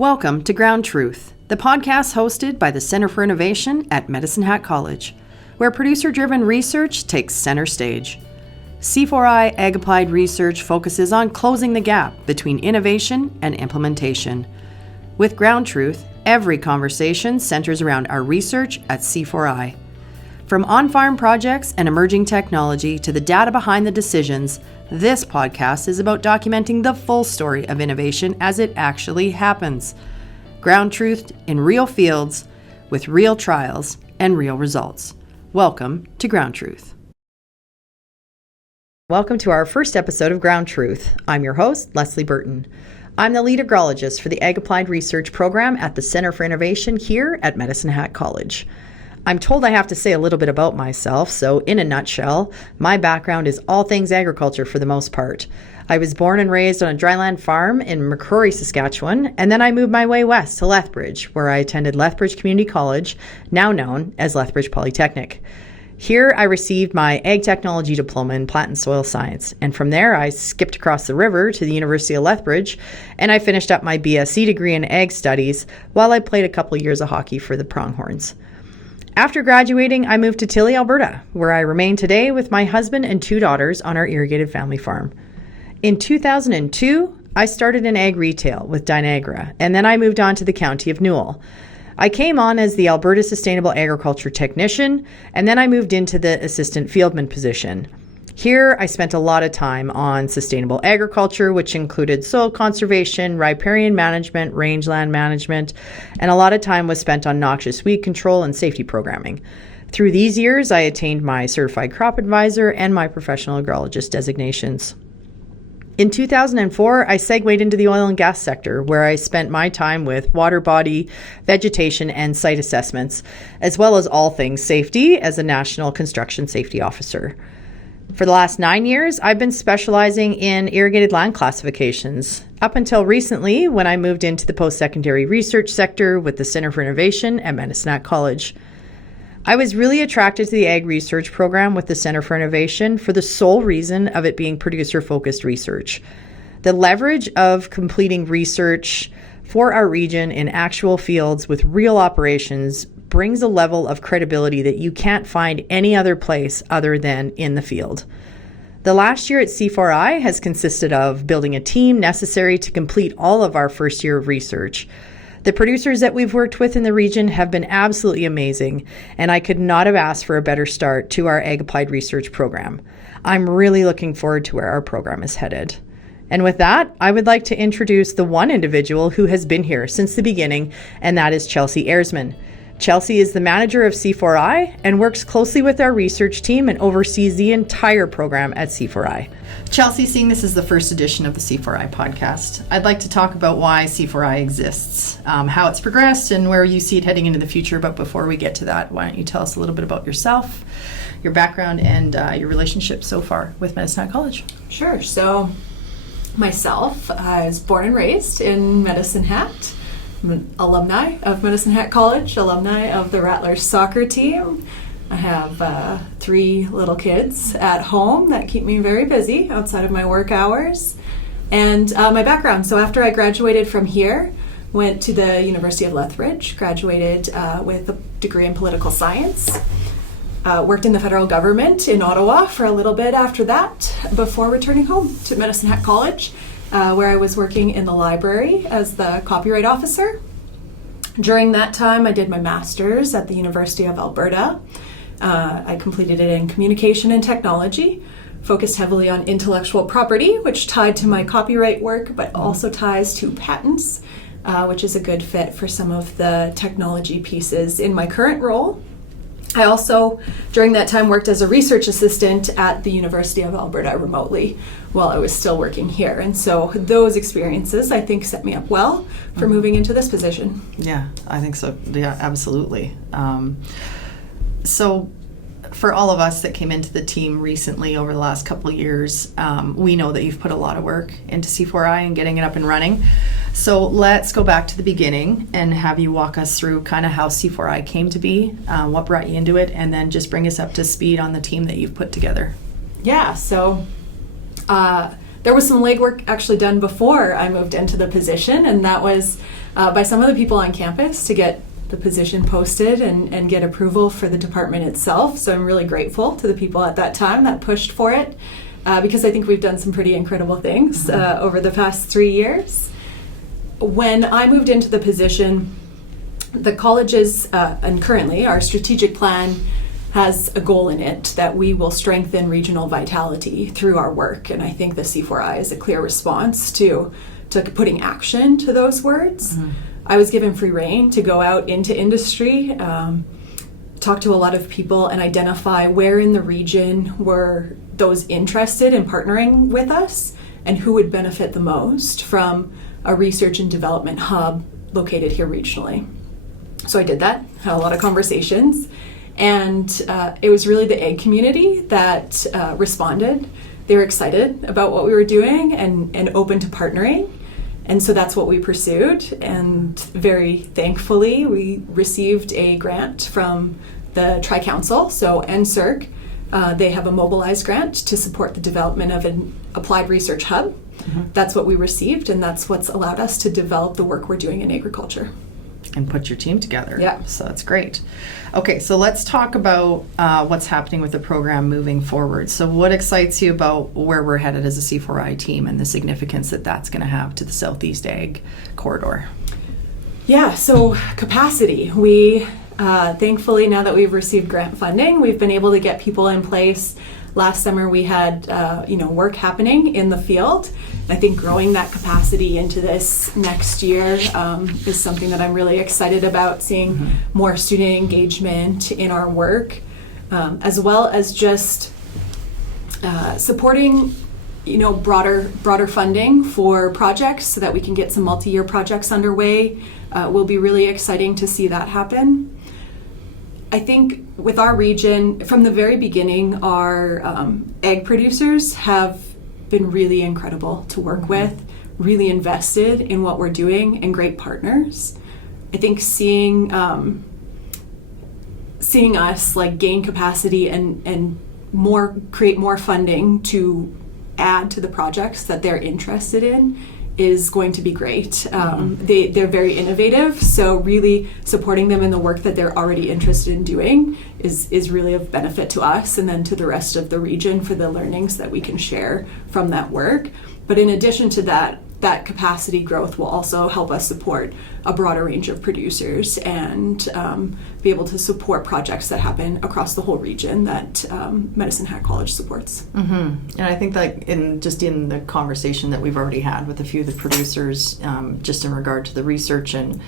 Welcome to Ground Truth, the podcast hosted by the Center for Innovation at Medicine Hat College, where producer-driven research takes center stage. C4I Ag Applied Research focuses on closing the gap between innovation and implementation. With Ground Truth, every conversation centers around our research at C4I. From on-farm projects and emerging technology to the data behind the decisions, this podcast is about documenting the full story of innovation as it actually happens. Ground truth in real fields, with real trials and real results. Welcome to Ground Truth. Welcome to our first episode of Ground Truth. I'm your host, Lesley Burton. I'm the lead agrologist for the Ag Applied Research Program at the Center for Innovation here at Medicine Hat College. I'm told I have to say a little bit about myself, so in a nutshell, my background is all things agriculture for the most part. I was born and raised on a dryland farm in McCrory, Saskatchewan, and then I moved my way west to Lethbridge, where I attended Lethbridge Community College, now known as Lethbridge Polytechnic. Here I received my Ag Technology Diploma in Plant and Soil Science, and from there I skipped across the river to the University of Lethbridge, and I finished up my BSc degree in Ag Studies while I played a couple years of hockey for the Pronghorns. After graduating, I moved to Tilley, Alberta, where I remain today with my husband and two daughters on our irrigated family farm. In 2002, I started in ag retail with Dynagra, and then I moved on to the county of Newell. I came on as the Alberta Sustainable Agriculture Technician, and then I moved into the Assistant Fieldman position. Here, I spent a lot of time on sustainable agriculture, which included soil conservation, riparian management, rangeland management, and a lot of time was spent on noxious weed control and safety programming. Through these years, I attained my Certified Crop Advisor and my Professional Agrologist designations. In 2004, I segued into the oil and gas sector, where I spent my time with water body, vegetation, and site assessments, as well as all things safety as a National Construction Safety Officer. For the last 9 years, I've been specializing in irrigated land classifications, up until recently when I moved into the post-secondary research sector with the Center for Innovation at Medicine Hat College. I was really attracted to the Ag Research Program with the Center for Innovation for the sole reason of it being producer-focused research. The leverage of completing research for our region in actual fields with real operations brings a level of credibility that you can't find any other place other than in the field. The last year at C4I has consisted of building a team necessary to complete all of our first year of research. The producers that we've worked with in the region have been absolutely amazing, and I could not have asked for a better start to our Ag Applied Research Program. I'm really looking forward to where our program is headed. And with that, I would like to introduce the one individual who has been here since the beginning, and that is Chelsey Ehresman. Chelsey is the manager of C4I and works closely with our research team and oversees the entire program at C4I. Chelsey, seeing this is the first edition of the C4I podcast, I'd like to talk about why C4I exists, how it's progressed, and where you see it heading into the future. But before we get to that, why don't you tell us a little bit about yourself, your background, and your relationship so far with Medicine Hat College? Sure. So myself, I was born and raised in Medicine Hat. I'm an alumni of Medicine Hat College, alumni of the Rattlers soccer team. I have 3 little kids at home that keep me very busy outside of my work hours. And my background, so after I graduated from here, went to the University of Lethbridge, graduated with a degree in political science. Worked in the federal government in Ottawa for a little bit after that, before returning home to Medicine Hat College, where I was working in the library as the copyright officer. During that time, I did my master's at the University of Alberta. I completed it in communication and technology, focused heavily on intellectual property, which tied to my copyright work, but also ties to patents, which is a good fit for some of the technology pieces in my current role. I also, during that time, worked as a research assistant at the University of Alberta remotely while I was still working here. And so those experiences, I think, set me up well for moving into this position. Yeah, I think so. Yeah, absolutely. So for all of us that came into the team recently over the last couple of years, we know that you've put a lot of work into C4I and getting it up and running. So let's go back to the beginning and have you walk us through kind of how C4I came to be, what brought you into it, and then just bring us up to speed on the team that you've put together. Yeah, so there was some legwork actually done before I moved into the position, and that was by some of the people on campus to get the position posted and get approval for the department itself. So I'm really grateful to the people at that time that pushed for it, because I think we've done some pretty incredible things over the past 3 years. When I moved into the position, the colleges, and currently our strategic plan has a goal in it that we will strengthen regional vitality through our work. And I think the C4I is a clear response to putting action to those words. I was given free rein to go out into industry, talk to a lot of people and identify where in the region were those interested in partnering with us and who would benefit the most from a research and development hub located here regionally. So I did that, had a lot of conversations, and it was really the ag community that responded. They were excited about what we were doing and open to partnering. And so that's what we pursued. And very thankfully, we received a grant from the Tri-Council, so NSERC. They have a mobilized grant to support the development of an applied research hub. That's what we received, and that's what's allowed us to develop the work we're doing in agriculture. And put your team together. Yeah. So that's great. Okay, so let's talk about what's happening with the program moving forward. So what excites you about where we're headed as a C4I team and the significance that that's going to have to the Southeast Ag corridor? Yeah, so capacity. We, thankfully, now that we've received grant funding, we've been able to get people in place. Last summer we had work happening in the field. I think growing that capacity into this next year is something that I'm really excited about, seeing more student engagement in our work, as well as just supporting broader funding for projects so that we can get some multi-year projects underway. Will be really exciting to see that happen. I think with our region, from the very beginning, our ag producers have been really incredible to work with, really invested in what we're doing, and great partners. I think seeing us gain capacity and create more funding to add to the projects that they're interested in is going to be great. They're very innovative, so really supporting them in the work that they're already interested in doing is really of benefit to us and then to the rest of the region for the learnings that we can share from that work. But in addition to that capacity growth will also help us support a broader range of producers and be able to support projects that happen across the whole region that Medicine Hat College supports. And I think that in the conversation that we've already had with a few of the producers, just in regard to the research and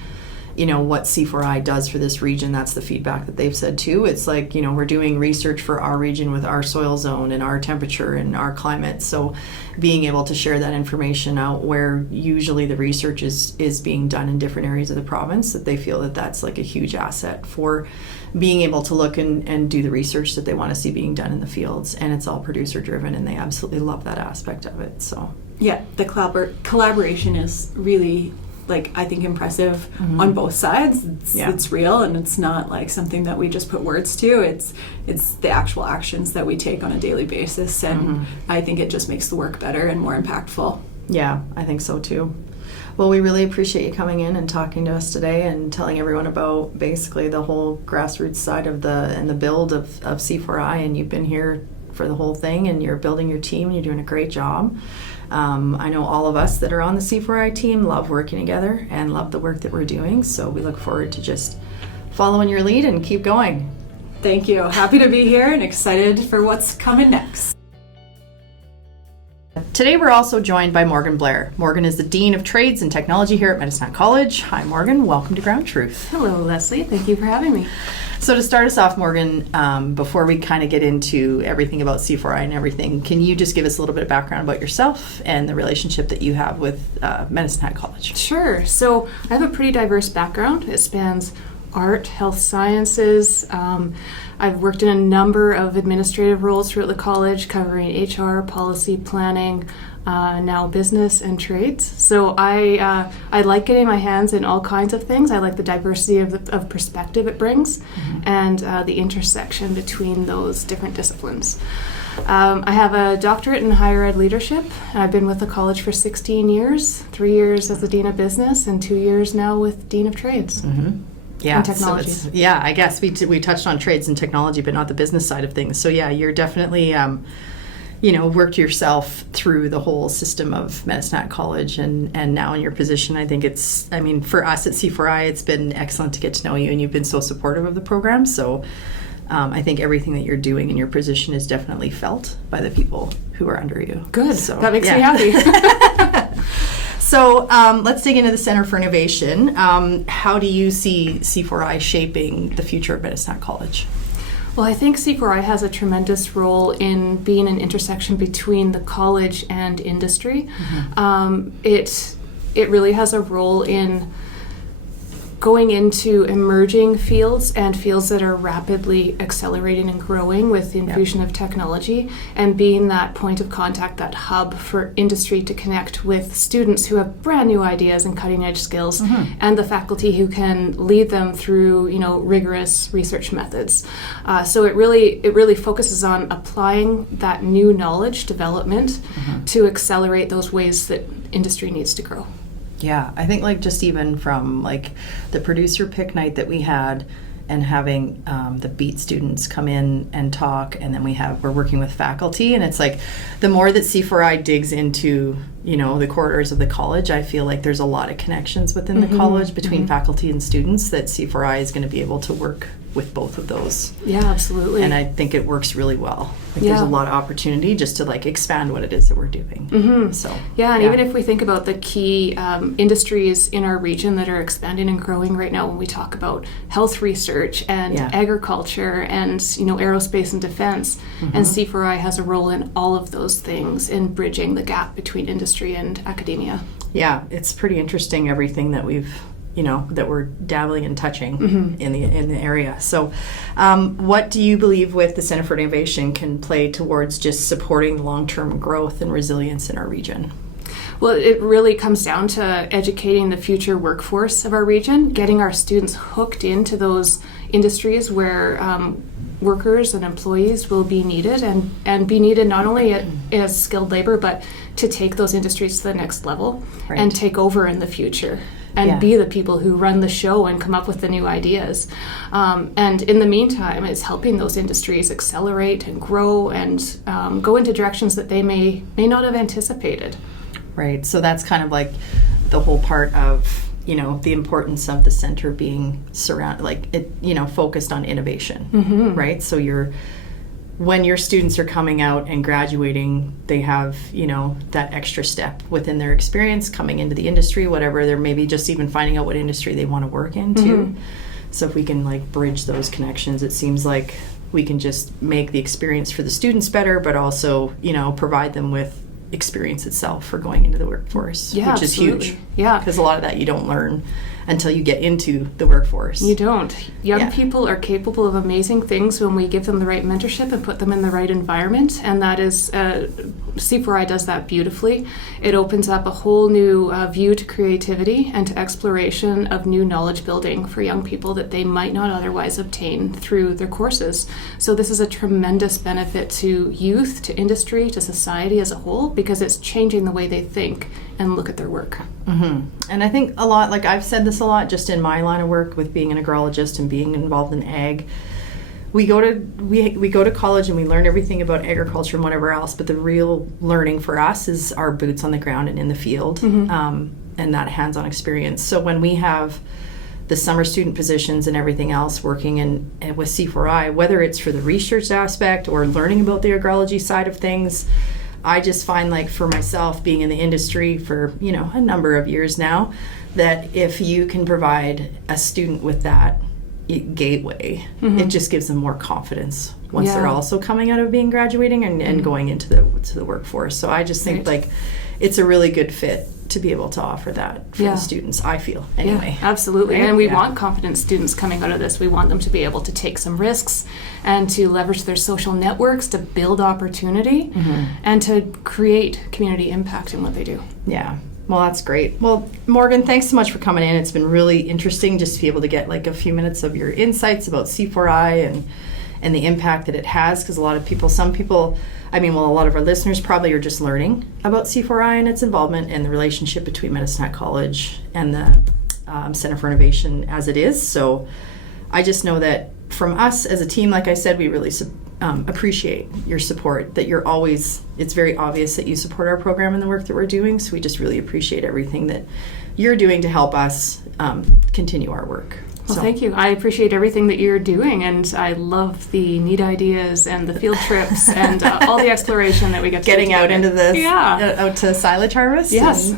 what C4I does for this region, that's the feedback that they've said too. It's we're doing research for our region with our soil zone and our temperature and our climate. So being able to share that information out where usually the research is being done in different areas of the province, that they feel that that's a huge asset for being able to look and do the research that they want to see being done in the fields. And it's all producer driven, and they absolutely love that aspect of it. So yeah, the collaboration is really I think impressive on both sides. It's real, and it's not something that we just put words to. It's the actual actions that we take on a daily basis, and I think it just makes the work better and more impactful. Yeah, I think so too. Well, we really appreciate you coming in and talking to us today and telling everyone about basically the whole grassroots side of the build of C4I, and you've been here for the whole thing, and you're building your team, and you're doing a great job. I know all of us that are on the C4I team love working together and love the work that we're doing, so we look forward to just following your lead and keep going. Thank you. Happy to be here and excited for what's coming next. Today we're also joined by Morgan Blair. Morgan is the Dean of Trades and Technology here at Medicine Hat College. Hi Morgan, welcome to Ground Truth. Hello Leslie, thank you for having me. So to start us off, Morgan, before we kind of get into everything about C4I and everything, can you just give us a little bit of background about yourself and the relationship that you have with Medicine Hat College? Sure. So I have a pretty diverse background. It spans art, health sciences. I've worked in a number of administrative roles throughout the college, covering HR, policy, planning, now business and trades. So I like getting my hands in all kinds of things. I like the diversity of perspective it brings, and the intersection between those different disciplines. I have a doctorate in higher ed leadership. I've been with the college for 16 years, 3 years as the Dean of Business and 2 years now with Dean of Trades. Yeah, and technology. so I guess we touched on trades and technology, but not the business side of things. So yeah, you're definitely, worked yourself through the whole system of Medicine Hat College, and now in your position, I think for us at C4I, it's been excellent to get to know you, and you've been so supportive of the program. So I think everything that you're doing in your position is definitely felt by the people who are under you. Good. So, that makes me happy. So let's dig into the Center for Innovation. How do you see C4I shaping the future of Medicine Hat College? Well, I think C4I has a tremendous role in being an intersection between the college and industry. It really has a role in going into emerging fields and fields that are rapidly accelerating and growing with the infusion of technology, and being that point of contact, that hub for industry to connect with students who have brand new ideas and cutting edge skills, and the faculty who can lead them through rigorous research methods. So it really focuses on applying that new knowledge development to accelerate those ways that industry needs to grow. Yeah, I think just even from the producer pick night that we had, and having the beat students come in and talk, and then we're working with faculty, and it's the more that C4I digs into the corridors of the college, I feel like there's a lot of connections within the college between faculty and students that C4I is going to be able to work with both of those. Yeah, absolutely. And I think it works really well. There's a lot of opportunity just to expand what it is that we're doing. So even if we think about the key industries in our region that are expanding and growing right now, when we talk about health research and agriculture and aerospace and defense, and C4I has a role in all of those things in bridging the gap between industry and academia. Yeah, it's pretty interesting, everything that we've that we're dabbling and touching in the area. So what do you believe with the Center for Innovation can play towards just supporting long-term growth and resilience in our region? Well, it really comes down to educating the future workforce of our region, getting our students hooked into those industries where workers and employees will be needed, and be needed not only as skilled labor, but to take those industries to the next level and take over in the future. And be the people who run the show and come up with the new ideas. And in the meantime, it's helping those industries accelerate and grow and go into directions that they may not have anticipated. Right. So that's kind of the whole part of the importance of the center being focused on innovation. Right. So when your students are coming out and graduating, they have, that extra step within their experience coming into the industry, whatever, they're maybe just even finding out what industry they want to work into. So if we can bridge those connections, it seems like we can just make the experience for the students better, but also, provide them with experience itself for going into the workforce, which absolutely. is huge. Yeah. Because a lot of that you don't learn until you get into the workforce. You don't. Young people are capable of amazing things when we give them the right mentorship and put them in the right environment, and that is C4I does that beautifully. It opens up a whole new view to creativity and to exploration of new knowledge building for young people that they might not otherwise obtain through their courses. So this is a tremendous benefit to youth, to industry, to society as a whole, because it's changing the way they think and look at their work. And I think a lot, I've said this a lot just in my line of work with being an agrologist and being involved in ag, we go to college and we learn everything about agriculture and whatever else, but the real learning for us is our boots on the ground and in the field, and that hands-on experience. So when we have the summer student positions and everything else working with C4I, whether it's for the research aspect or learning about the agrology side of things, I just find for myself, being in the industry for a number of years now, that if you can provide a student with that gateway, it just gives them more confidence once they're also coming out of being graduating and going into the workforce. So I just think it's a really good fit to be able to offer that for the students, I feel, anyway. Yeah, absolutely. Right? And we want confident students coming out of this. We want them to be able to take some risks and to leverage their social networks to build opportunity and to create community impact in what they do. Yeah. Well, that's great. Well, Morgan, thanks so much for coming in. It's been really interesting just to be able to get like a few minutes of your insights about C4I and the impact that it has, because a lot of people, a lot of our listeners probably are just learning about C4I and its involvement and the relationship between Medicine Hat College and the Center for Innovation as it is. So I just know that from us as a team, like I said, we really appreciate your support, that it's very obvious that you support our program and the work that we're doing. So we just really appreciate everything that you're doing to help us continue our work. Well, thank you. I appreciate everything that you're doing, and I love the neat ideas and the field trips and all the exploration that we get to getting out into the out to silage harvest. Yes,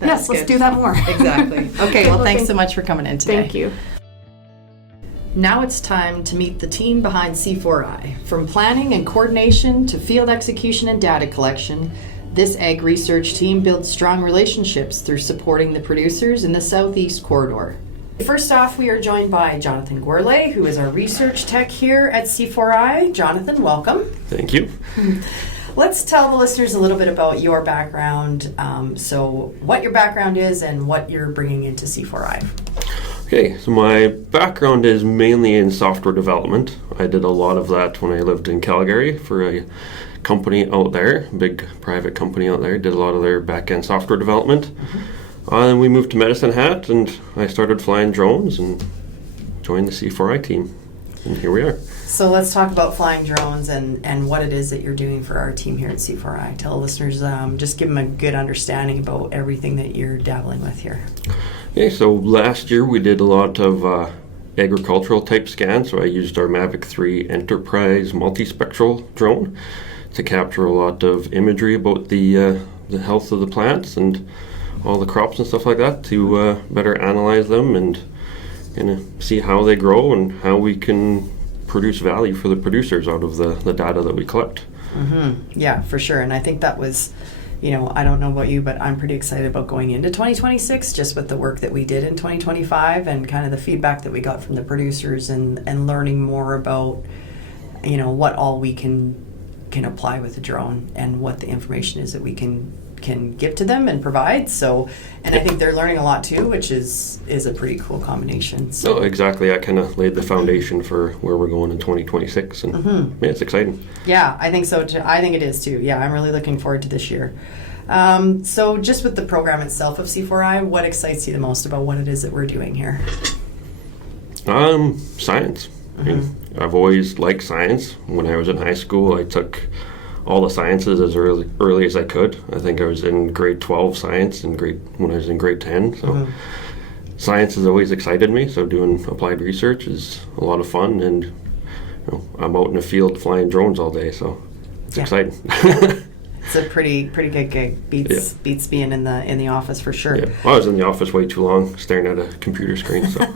Let's do that more. Exactly. Okay. Well, thanks so much for coming in today. Thank you. Now it's time to meet the team behind C4I. From planning and coordination to field execution and data collection, this ag research team builds strong relationships through supporting the producers in the Southeast corridor. First off, we are joined by Jonathan Gourley, who is our research tech here at C4I. Jonathan, welcome. Thank you. Let's tell the listeners a little bit about your background, so what your background is and what you're bringing into C4I. Okay, so my background is mainly in software development. I did a lot of that when I lived in Calgary for a company out there, big private company out there. Did a lot of their back-end software development. And we moved to Medicine Hat, and I started flying drones and joined the C4I team. And here we are. So let's talk about flying drones and what it is that you're doing for our team here at C4I. Tell listeners, just give them a good understanding about everything that you're dabbling with here. Okay, so last year we did a lot of agricultural type scans. So I used our Mavic 3 Enterprise multispectral drone to capture a lot of imagery about the health of the plants and all the crops and stuff like that to better analyze them and see how they grow and how we can produce value for the producers out of the data that we collect. Yeah, for sure. And I think that was, I don't know about you, but I'm pretty excited about going into 2026 just with the work that we did in 2025 and kind of the feedback that we got from the producers and learning more about, what all we can apply with the drone and what the information is that we can give to them and provide. And I think they're learning a lot too, which is a pretty cool combination. So exactly. I kind of laid the foundation for where we're going in 2026, and yeah, it's exciting. Yeah, I think so too. I think it is too. Yeah, I'm really looking forward to this year. So just with the program itself of C4I, what excites you the most about what it is that we're doing here? Science. I mean, I've always liked science. When I was in high school, I took all the sciences as early as I could. I think I was in grade 12 science when I was in grade 10. So science has always excited me. So doing applied research is a lot of fun, and I'm out in the field flying drones all day. So it's exciting. It's a pretty good gig. Beats being in the office for sure. Yeah, well, I was in the office way too long, staring at a computer screen. So.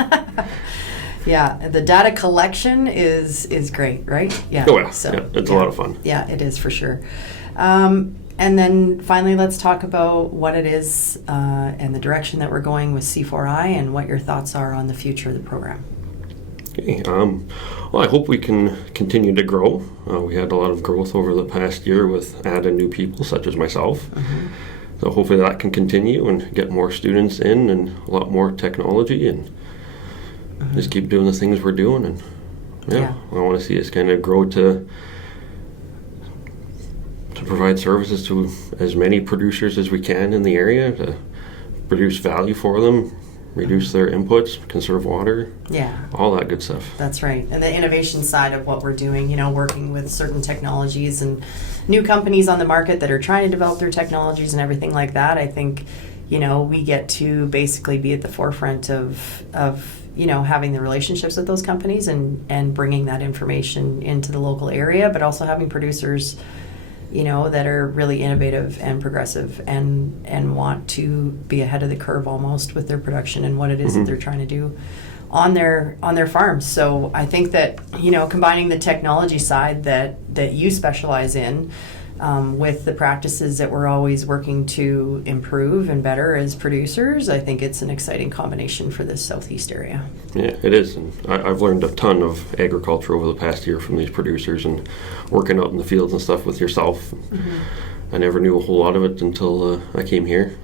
Yeah, the data collection is great, right? Yeah. Oh yeah, it's a lot of fun. Yeah, it is for sure. And then finally, let's talk about what it is and the direction that we're going with C4I and what your thoughts are on the future of the program. Okay. Well, I hope we can continue to grow. We had a lot of growth over the past year with adding new people, such as myself. So hopefully that can continue and get more students in and a lot more technology and just keep doing the things we're doing. And I want to see us kind of grow to provide services to as many producers as we can in the area, to produce value for them, reduce their inputs, conserve water, all that good stuff. That's right. And the innovation side of what we're doing, working with certain technologies and new companies on the market that are trying to develop their technologies and everything like that. I think, we get to basically be at the forefront of having the relationships with those companies and bringing that information into the local area, but also having producers that are really innovative and progressive and want to be ahead of the curve almost with their production and what it is that they're trying to do on their farms. So I think that, combining the technology side that you specialize in with the practices that we're always working to improve and better as producers, I think it's an exciting combination for this Southeast area. Yeah, it is. And I've learned a ton of agriculture over the past year from these producers and working out in the fields and stuff with yourself. I never knew a whole lot of it until I came here.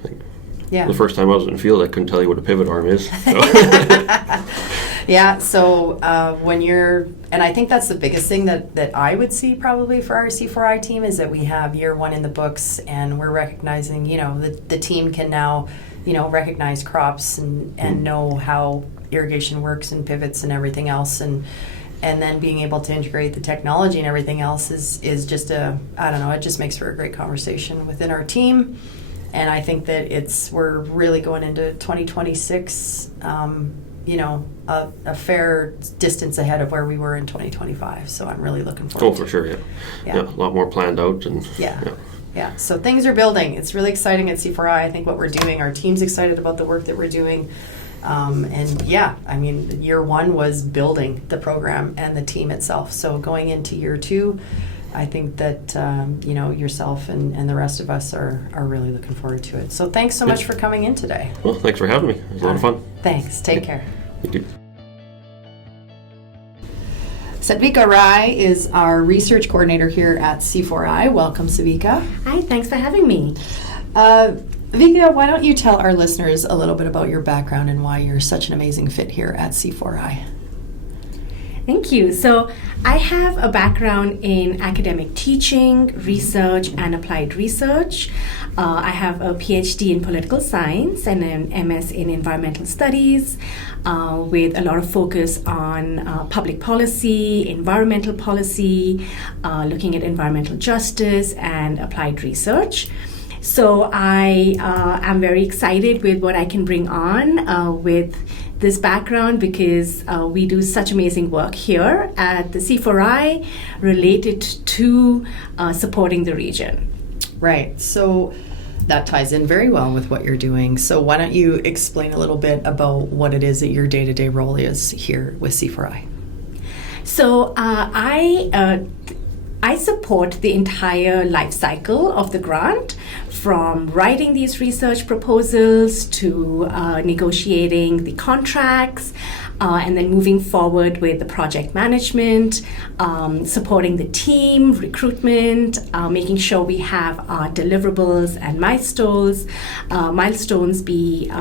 Yeah. The first time I was in the field, I couldn't tell you what a pivot arm is. So. Yeah, so when you're, and I think that's the biggest thing that I would see probably for our C4I team is that we have year one in the books, and we're recognizing, the team can now, recognize crops and know how irrigation works and pivots and everything else, and then being able to integrate the technology and everything else is just I don't know, it just makes for a great conversation within our team. And I think that we're really going into 2026, a fair distance ahead of where we were in 2025. So I'm really looking forward to it. For sure, yeah. A lot more planned out. And Yeah, so things are building. It's really exciting at C4I. I think what we're doing, our team's excited about the work that we're doing. Year one was building the program and the team itself. So going into year two, I think that, yourself and the rest of us are really looking forward to it. So thanks so much for coming in today. Well, thanks for having me. It was a lot of fun. Thanks. Take care. You too. Saatvika Rai is our research coordinator here at C4I. Welcome, Saatvika. Hi, thanks for having me. Vika, why don't you tell our listeners a little bit about your background and why you're such an amazing fit here at C4I? Thank you. So I have a background in academic teaching, research, and applied research. I have a PhD in political science and an MS in environmental studies, with a lot of focus on public policy, environmental policy, looking at environmental justice, and applied research. So I am very excited with what I can bring on with this background, because we do such amazing work here at the C4I related to supporting the region. Right. So that ties in very well with what you're doing. So why don't you explain a little bit about what it is that your day-to-day role is here with C4I? So I support the entire life cycle of the grant, from writing these research proposals to negotiating the contracts, and then moving forward with the project management, supporting the team, recruitment, making sure we have our deliverables and milestones be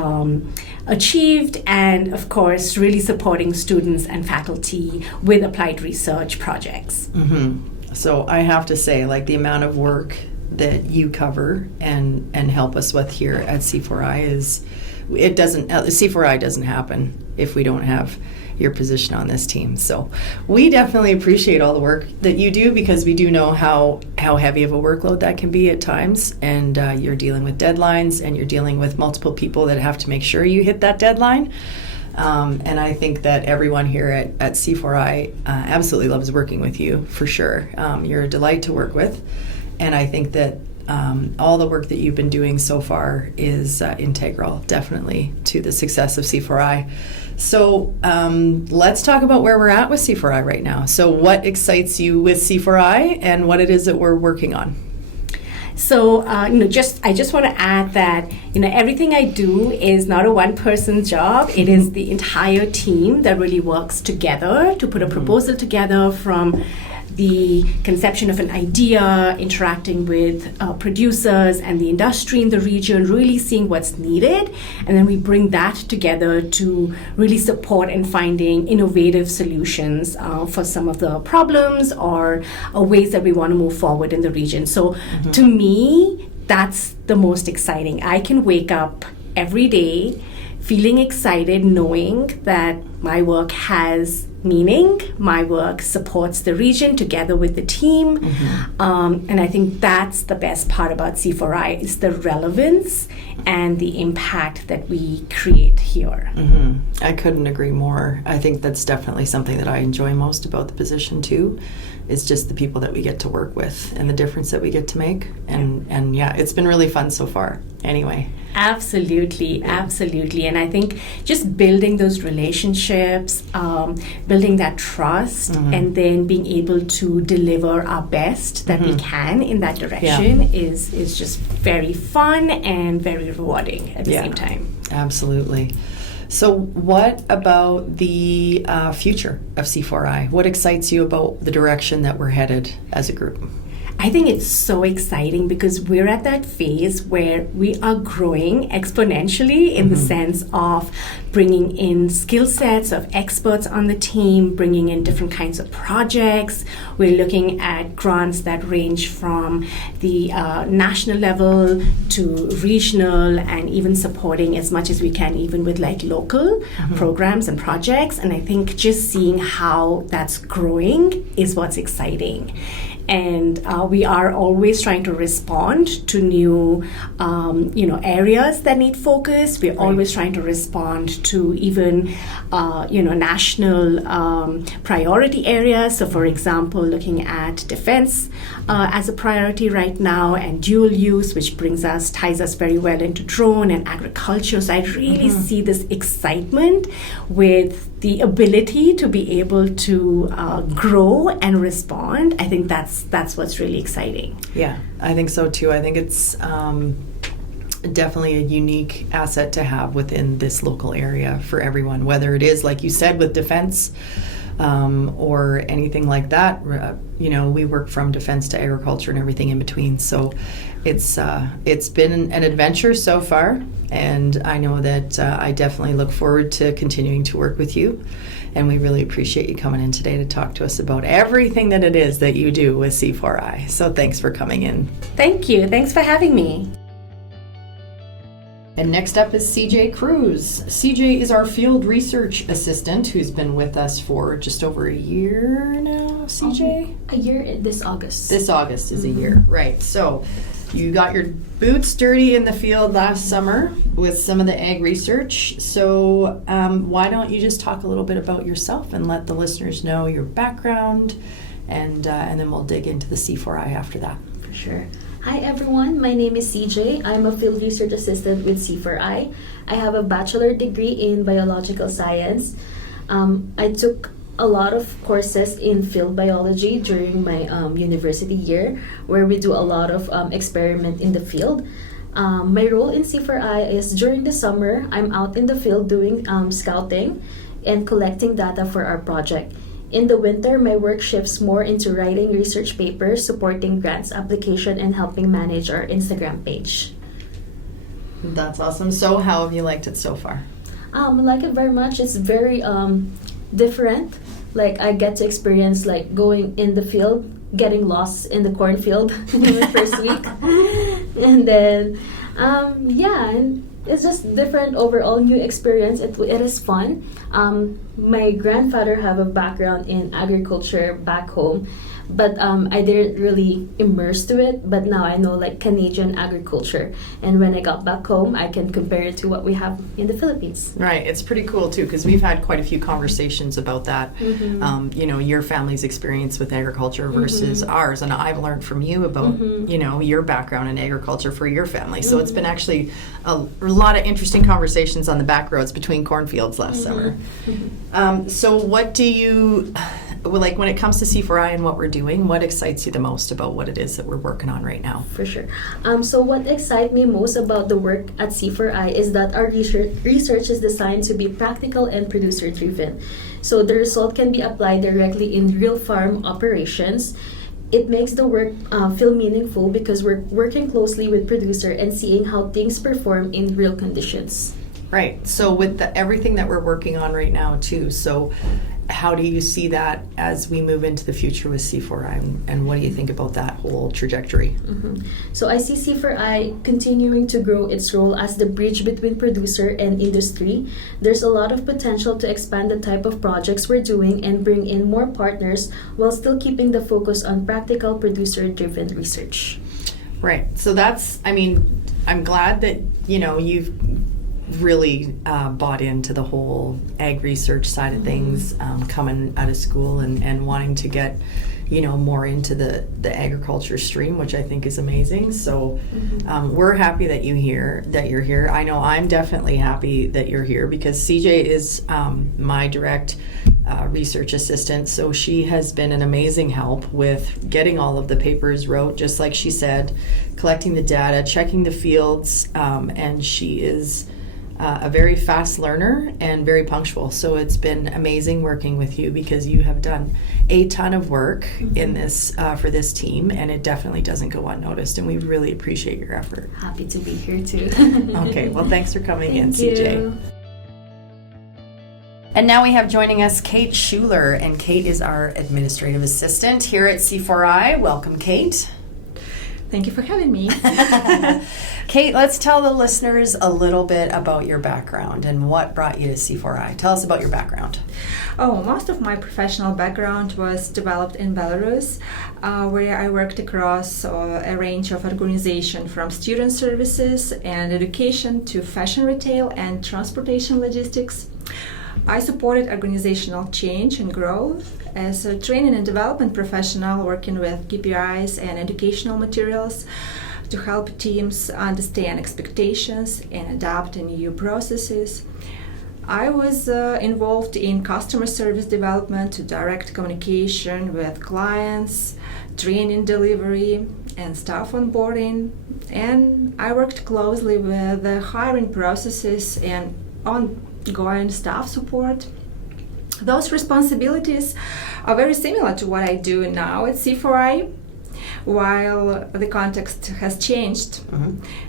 achieved, and of course really supporting students and faculty with applied research projects. Mm-hmm. So I have to say, the amount of work that you cover and help us with here at C4I C4I doesn't happen if we don't have your position on this team. So we definitely appreciate all the work that you do, because we do know how heavy of a workload that can be at times, and you're dealing with deadlines, and you're dealing with multiple people that have to make sure you hit that deadline. And I think that everyone here at C4I absolutely loves working with you, for sure. You're a delight to work with. And I think that all the work that you've been doing so far is integral, definitely, to the success of C4I. So let's talk about where we're at with C4I right now. So what excites you with C4I, and what it is that we're working on? So, I just want to add that, everything I do is not a one-person job. It is the entire team that really works together to put a proposal together, from the conception of an idea, interacting with producers and the industry in the region, really seeing what's needed, and then we bring that together to really support in finding innovative solutions for some of the problems or ways that we want to move forward in the region. So to me, that's the most exciting. I can wake up every day feeling excited, knowing that my work has meaning, my work supports the region together with the team. And I think that's the best part about C4I, is the relevance and the impact that we create here. I couldn't agree more. I think that's definitely something that I enjoy most about the position too, is just the people that we get to work with and the difference that we get to make. And yeah, it's been really fun so far anyway. Absolutely. And I think just building those relationships, building that trust, and then being able to deliver our best that we can in that direction is just very fun and very rewarding at the same time. Absolutely. So what about the future of C4I? What excites you about the direction that we're headed as a group? I think it's so exciting because we're at that phase where we are growing exponentially in the sense of bringing in skill sets of experts on the team, bringing in different kinds of projects. We're looking at grants that range from the national level to regional, and even supporting as much as we can even with like local programs and projects. And I think just seeing how that's growing is what's exciting. And we are always trying to respond to new, areas that need focus. We're always trying to respond to even, national priority areas. So, for example, looking at defense as a priority right now, and dual use, which ties us very well into drone and agriculture. So I really see this excitement with the ability to be able to grow and respond. I think that's what's really exciting. Yeah, I think so too. I think it's definitely a unique asset to have within this local area for everyone, whether it is, like you said, with defense or anything like that. We work from defense to agriculture and everything in between. So it's been an adventure so far, and I know that I definitely look forward to continuing to work with you. And we really appreciate you coming in today to talk to us about everything that it is that you do with C4I. So thanks for coming in. Thank you. Thanks for having me. And next up is Ceejay Cruz. Ceejay is our field research assistant who's been with us for just over a year now, Ceejay? A year this August. This August is a year, right. So you got your boots dirty in the field last summer with some of the ag research. So why don't you just talk a little bit about yourself and let the listeners know your background, and then we'll dig into the C4I after that. For sure. Hi everyone, my name is Ceejay. I'm a field research assistant with C4I. I have a bachelor degree in biological science. I took a lot of courses in field biology during my university year, where we do a lot of experiment in the field. My role in C4I is during the summer, I'm out in the field doing scouting and collecting data for our project. In the winter, my work shifts more into writing research papers, supporting grants application, and helping manage our Instagram page. That's awesome. So how have you liked it so far? I like it very much. It's very different. Like, I get to experience like going in the field, getting lost in the cornfield in the first week. And then, and it's just different overall, new experience. It is fun. My grandfather have a background in agriculture back home, but I didn't really immerse to it. But now I know like Canadian agriculture, and when I got back home, I can compare it to what we have in the Philippines. Right, it's pretty cool too, because we've had quite a few conversations about that. Your family's experience with agriculture versus ours, and I've learned from you about your background in agriculture for your family. So it's been actually a lot of interesting conversations on the back roads between cornfields last summer. So what do you like when it comes to C4I and what we're doing? What excites you the most about what it is that we're working on right now? For sure. So what excites me most about the work at C4I is that our research is designed to be practical and producer driven. So the result can be applied directly in real farm operations. It makes the work feel meaningful because we're working closely with producer and seeing how things perform in real conditions. Right. So with everything that we're working on right now too, so how do you see that as we move into the future with C4I, and what do you think about that whole trajectory? So I see C4I continuing to grow its role as the bridge between producer and industry. There's a lot of potential to expand the type of projects we're doing and bring in more partners while still keeping the focus on practical producer-driven research. Right. So I'm glad that, you've really bought into the whole ag research side of things, coming out of school and wanting to get more into the agriculture stream, which I think is amazing. So we're happy that you're here. I know I'm definitely happy that you're here because Ceejay is my direct research assistant. So she has been an amazing help with getting all of the papers wrote, just like she said, collecting the data, checking the fields, and she is a very fast learner and very punctual. So it's been amazing working with you because you have done a ton of work in this for this team, and it definitely doesn't go unnoticed, and we really appreciate your effort. Happy to be here too. Okay, well, thanks for coming in, Thank Ceejay. you. And now we have joining us Kate Schuler, and Kate is our administrative assistant here at C4I. Welcome, Kate. Thank you for having me. Kate, let's tell the listeners a little bit about your background and what brought you to C4I. Tell us about your background. Oh, most of my professional background was developed in Belarus, where I worked across a range of organizations from student services and education to fashion retail and transportation logistics. I supported organizational change and growth as a training and development professional, working with KPIs and educational materials to help teams understand expectations and adapt to new processes. I was involved in customer service development, direct communication with clients, training delivery, and staff onboarding. And I worked closely with the hiring processes and ongoing staff support. Those responsibilities are very similar to what I do now at C4I. While the context has changed,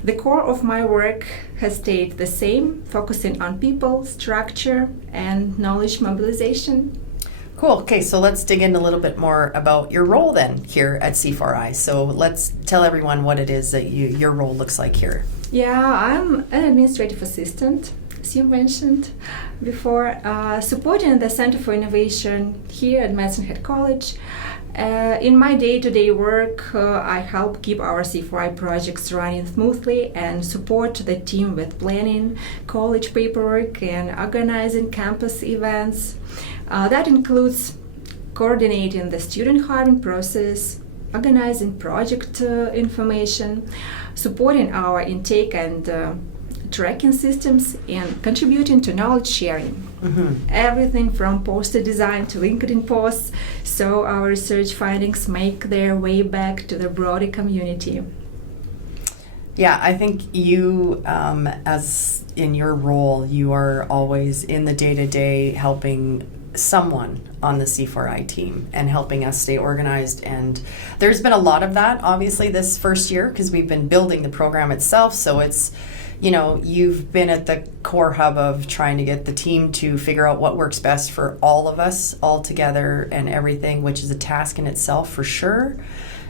the core of my work has stayed the same, focusing on people, structure, and knowledge mobilization. Cool. Okay, so let's dig in a little bit more about your role then here at C4I. So let's tell everyone what it is that your role looks like here. Yeah, I'm an administrative assistant, as you mentioned before, supporting the Center for Innovation here at Medicine Hat College. In my day-to-day work, I help keep our C4I projects running smoothly and support the team with planning, college paperwork, and organizing campus events. That includes coordinating the student hiring process, organizing project information, supporting our intake and tracking systems, and contributing to knowledge sharing. Everything from poster design to LinkedIn posts, so our research findings make their way back to the broader community. Yeah, I think you, as in your role, you are always in the day-to-day helping someone on the C4I team and helping us stay organized. And there's been a lot of that, obviously, this first year because we've been building the program itself. So it's, you've been at the core hub of trying to get the team to figure out what works best for all of us all together and everything, which is a task in itself for sure.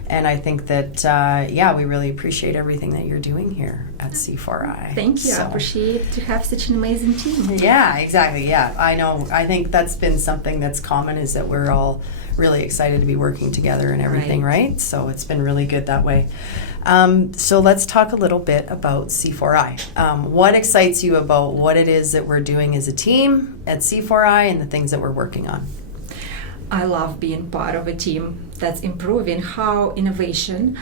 And I think that, we really appreciate everything that you're doing here at C4I. Thank you. I appreciate to have such an amazing team. Yeah, exactly. Yeah, I know. I think that's been something that's common is that we're all really excited to be working together and everything, right? So it's been really good that way. So let's talk a little bit about C4I. What excites you about what it is that we're doing as a team at C4I and the things that we're working on? I love being part of a team that's improving how innovation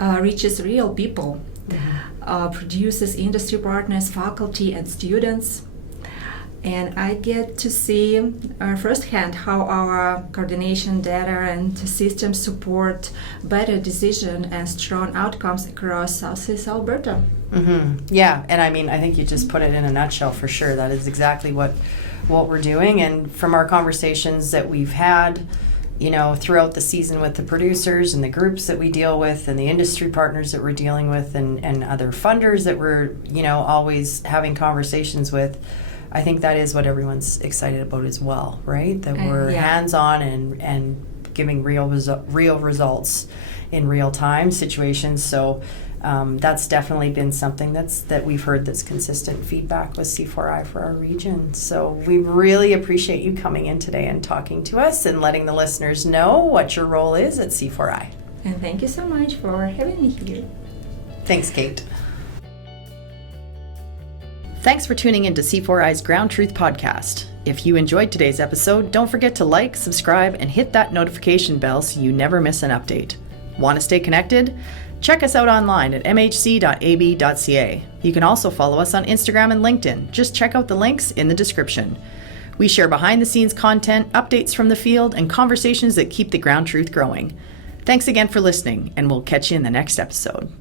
reaches real people, produces industry partners, faculty, and students. And I get to see firsthand how our coordination data and systems support better decision and strong outcomes across Southeast Alberta. Yeah, and I think you just put it in a nutshell for sure. That is exactly what we're doing. And from our conversations that we've had, throughout the season with the producers and the groups that we deal with and the industry partners that we're dealing with and other funders that we're, always having conversations with, I think that is what everyone's excited about as well, right? That we're hands-on and giving real results in real-time situations. So that's definitely been something that we've heard that's consistent feedback with C4I for our region. So we really appreciate you coming in today and talking to us and letting the listeners know what your role is at C4I. And thank you so much for having me here. Thanks, Kate. Thanks for tuning into C4I's Ground Truth podcast. If you enjoyed today's episode, don't forget to like, subscribe, and hit that notification bell so you never miss an update. Want to stay connected? Check us out online at mhc.ab.ca. You can also follow us on Instagram and LinkedIn. Just check out the links in the description. We share behind-the-scenes content, updates from the field, and conversations that keep the ground truth growing. Thanks again for listening, and we'll catch you in the next episode.